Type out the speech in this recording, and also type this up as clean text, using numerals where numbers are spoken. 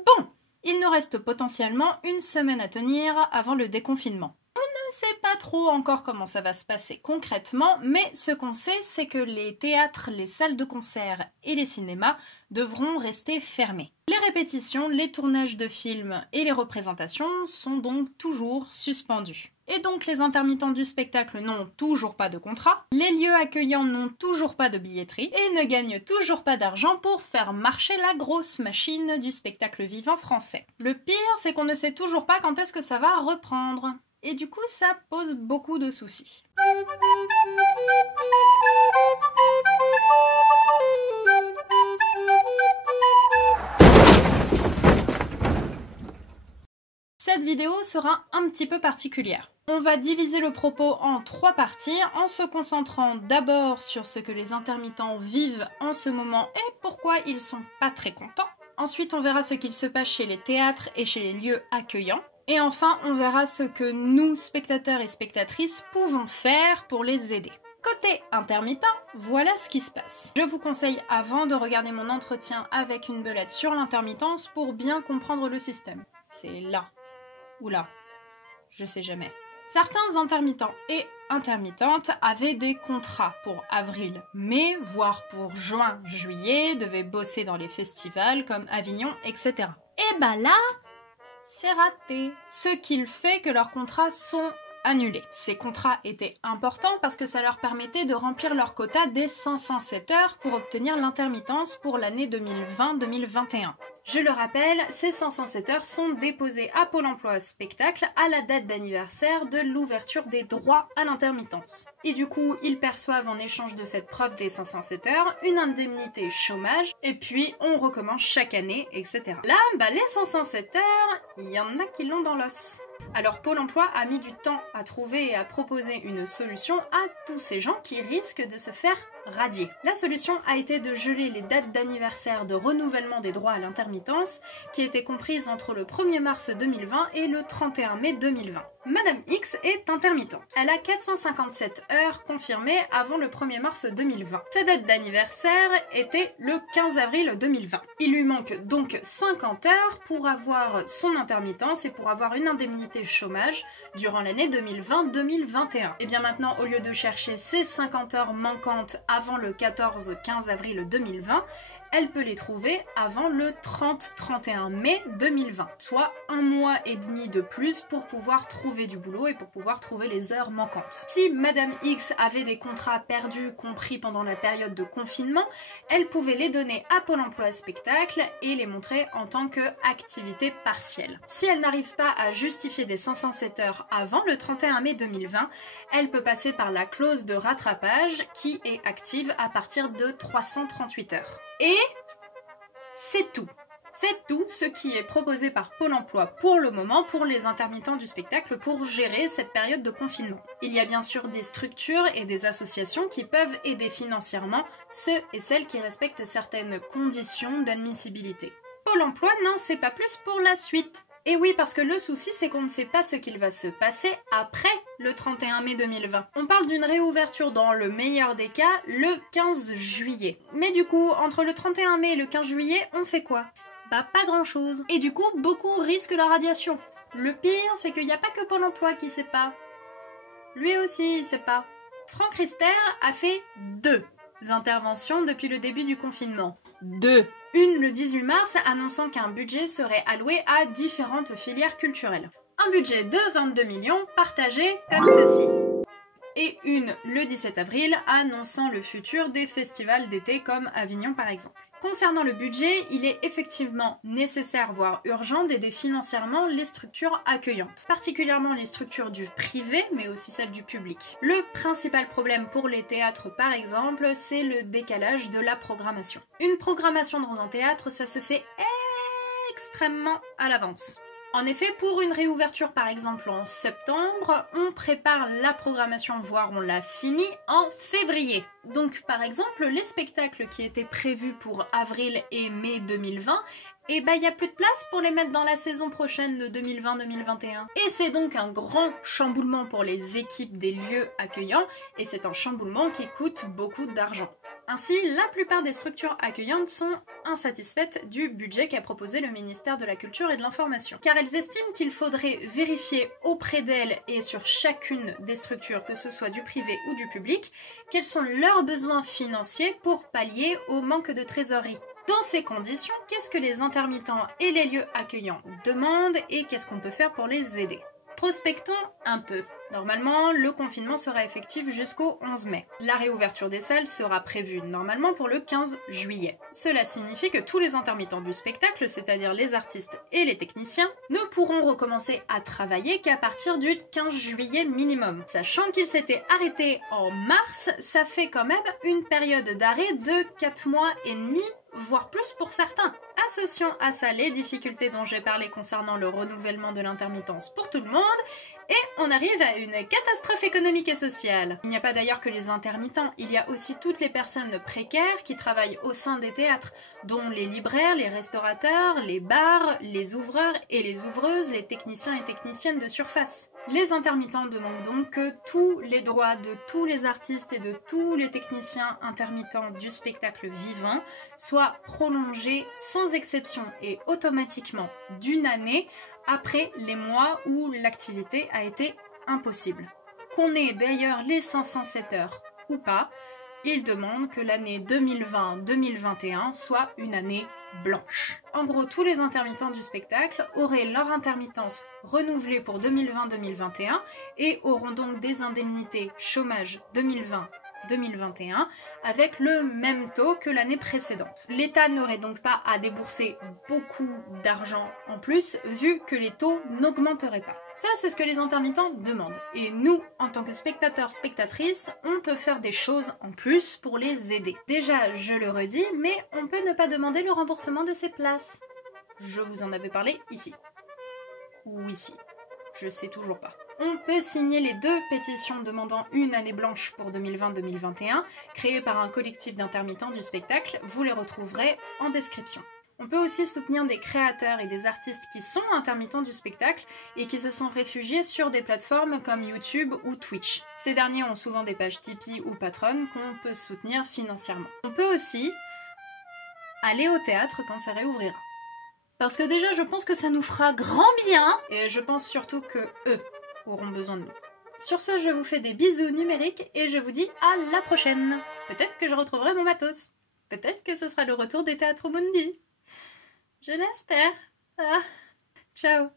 Bon, il nous reste potentiellement une semaine à tenir avant le déconfinement. On ne sait pas trop encore comment ça va se passer concrètement, mais ce qu'on sait, c'est que les théâtres, les salles de concert et les cinémas devront rester fermés. Les répétitions, les tournages de films et les représentations sont donc toujours suspendus. Et donc les intermittents du spectacle n'ont toujours pas de contrat, les lieux accueillants n'ont toujours pas de billetterie et ne gagnent toujours pas d'argent pour faire marcher la grosse machine du spectacle vivant français. Le pire, c'est qu'on ne sait toujours pas quand est-ce que ça va reprendre. Et du coup, ça pose beaucoup de soucis. Cette vidéo sera un petit peu particulière. On va diviser le propos en 3 parties en se concentrant d'abord sur ce que les intermittents vivent en ce moment et pourquoi ils sont pas très contents. Ensuite, on verra ce qu'il se passe chez les théâtres et chez les lieux accueillants. Et enfin, on verra ce que nous, spectateurs et spectatrices, pouvons faire pour les aider. Côté intermittent, voilà ce qui se passe. Je vous conseille avant de regarder mon entretien avec une belette sur l'intermittence pour bien comprendre le système. C'est là. Ou là. Je sais jamais. Certains intermittents et intermittentes avaient des contrats pour avril, mai, voire pour juin, juillet, devaient bosser dans les festivals comme Avignon, etc. Et bah là, c'est raté. Ce qui fait que leurs contrats sont annulés. Ces contrats étaient importants parce que ça leur permettait de remplir leur quota des 507 heures pour obtenir l'intermittence pour l'année 2020-2021. Je le rappelle, ces 507 heures sont déposées à Pôle emploi spectacle à la date d'anniversaire de l'ouverture des droits à l'intermittence. Et du coup, ils perçoivent en échange de cette preuve des 507 heures une indemnité chômage et puis on recommence chaque année, etc. Là, les 507 heures, il y en a qui l'ont dans l'os. Alors Pôle emploi a mis du temps à trouver et à proposer une solution à tous ces gens qui risquent de se faire radier. La solution a été de geler les dates d'anniversaire de renouvellement des droits à l'intermittence qui étaient comprises entre le 1er mars 2020 et le 31 mai 2020. Madame X est intermittente. Elle a 457 heures confirmées avant le 1er mars 2020. Sa date d'anniversaire était le 15 avril 2020. Il lui manque donc 50 heures pour avoir son intermittence et pour avoir une indemnité chômage durant l'année 2020-2021. Et bien maintenant, au lieu de chercher ces 50 heures manquantes avant le 14-15 avril 2020, elle peut les trouver avant le 30-31 mai 2020, soit 1 mois et demi de plus pour pouvoir trouver du boulot et pour pouvoir trouver les heures manquantes. Si Madame X avait des contrats perdus compris pendant la période de confinement, elle pouvait les donner à Pôle emploi spectacle et les montrer en tant qu'activité partielle. Si elle n'arrive pas à justifier des 507 heures avant le 31 mai 2020, elle peut passer par la clause de rattrapage qui est active à partir de 338 heures. Et c'est tout. C'est tout ce qui est proposé par Pôle emploi pour le moment pour les intermittents du spectacle pour gérer cette période de confinement. Il y a bien sûr des structures et des associations qui peuvent aider financièrement ceux et celles qui respectent certaines conditions d'admissibilité. Pôle emploi n'en sait pas plus pour la suite. Et oui, parce que le souci, c'est qu'on ne sait pas ce qu'il va se passer après le 31 mai 2020. On parle d'une réouverture dans le meilleur des cas le 15 juillet. Mais du coup, entre le 31 mai et le 15 juillet, on fait quoi? Pas grand chose. Et du coup, beaucoup risquent la radiation. Le pire, c'est qu'il n'y a pas que Pôle emploi qui sait pas. Lui aussi, il sait pas. Franck Riester a fait 2 interventions depuis le début du confinement. 2. Une le 18 mars annonçant qu'un budget serait alloué à différentes filières culturelles. Un budget de 22 millions partagé comme ceci. Et une le 17 avril annonçant le futur des festivals d'été comme Avignon par exemple. Concernant le budget, il est effectivement nécessaire, voire urgent, d'aider financièrement les structures accueillantes, particulièrement les structures du privé, mais aussi celles du public. Le principal problème pour les théâtres, par exemple, c'est le décalage de la programmation. Une programmation dans un théâtre, ça se fait extrêmement à l'avance. En effet, pour une réouverture par exemple en septembre, on prépare la programmation, voire on la finit en février. Donc par exemple, les spectacles qui étaient prévus pour avril et mai 2020, il n'y a plus de place pour les mettre dans la saison prochaine de 2020-2021. Et c'est donc un grand chamboulement pour les équipes des lieux accueillants, et c'est un chamboulement qui coûte beaucoup d'argent. Ainsi, la plupart des structures accueillantes sont insatisfaites du budget qu'a proposé le ministère de la Culture et de l'Information, car elles estiment qu'il faudrait vérifier auprès d'elles et sur chacune des structures, que ce soit du privé ou du public, quels sont leurs besoins financiers pour pallier au manque de trésorerie. Dans ces conditions, qu'est-ce que les intermittents et les lieux accueillants demandent et qu'est-ce qu'on peut faire pour les aider? Prospectons un peu. Normalement, le confinement sera effectif jusqu'au 11 mai. La réouverture des salles sera prévue normalement pour le 15 juillet. Cela signifie que tous les intermittents du spectacle, c'est-à-dire les artistes et les techniciens, ne pourront recommencer à travailler qu'à partir du 15 juillet minimum. Sachant qu'ils s'étaient arrêtés en mars, ça fait quand même une période d'arrêt de 4 mois et demi, voire plus pour certains. Associant à ça les difficultés dont j'ai parlé concernant le renouvellement de l'intermittence pour tout le monde, et on arrive à une catastrophe économique et sociale. Il n'y a pas d'ailleurs que les intermittents, il y a aussi toutes les personnes précaires qui travaillent au sein des théâtres, dont les libraires, les restaurateurs, les bars, les ouvreurs et les ouvreuses, les techniciens et techniciennes de surface. Les intermittents demandent donc que tous les droits de tous les artistes et de tous les techniciens intermittents du spectacle vivant soient prolongés sans exception et automatiquement d'une année après les mois où l'activité a été impossible. Qu'on ait d'ailleurs les 507 heures ou pas, ils demandent que l'année 2020-2021 soit une année blanche. En gros, tous les intermittents du spectacle auraient leur intermittence renouvelée pour 2020-2021 et auront donc des indemnités chômage 2020-2021 avec le même taux que l'année précédente. L'État n'aurait donc pas à débourser beaucoup d'argent en plus vu que les taux n'augmenteraient pas. Ça, c'est ce que les intermittents demandent. Et nous, en tant que spectateurs, spectatrices, on peut faire des choses en plus pour les aider. Déjà, je le redis, mais on peut ne pas demander le remboursement de ces places. Je vous en avais parlé ici. Ou ici. Je sais toujours pas. On peut signer les 2 pétitions demandant une année blanche pour 2020-2021, créées par un collectif d'intermittents du spectacle. Vous les retrouverez en description. On peut aussi soutenir des créateurs et des artistes qui sont intermittents du spectacle et qui se sont réfugiés sur des plateformes comme YouTube ou Twitch. Ces derniers ont souvent des pages Tipeee ou Patreon qu'on peut soutenir financièrement. On peut aussi aller au théâtre quand ça réouvrira. Parce que déjà, je pense que ça nous fera grand bien et je pense surtout que eux auront besoin de nous. Sur ce, je vous fais des bisous numériques et je vous dis à la prochaine. Peut-être que je retrouverai mon matos. Peut-être que ce sera le retour des Théâtres Mundi. Je l'espère. Ah. Ciao.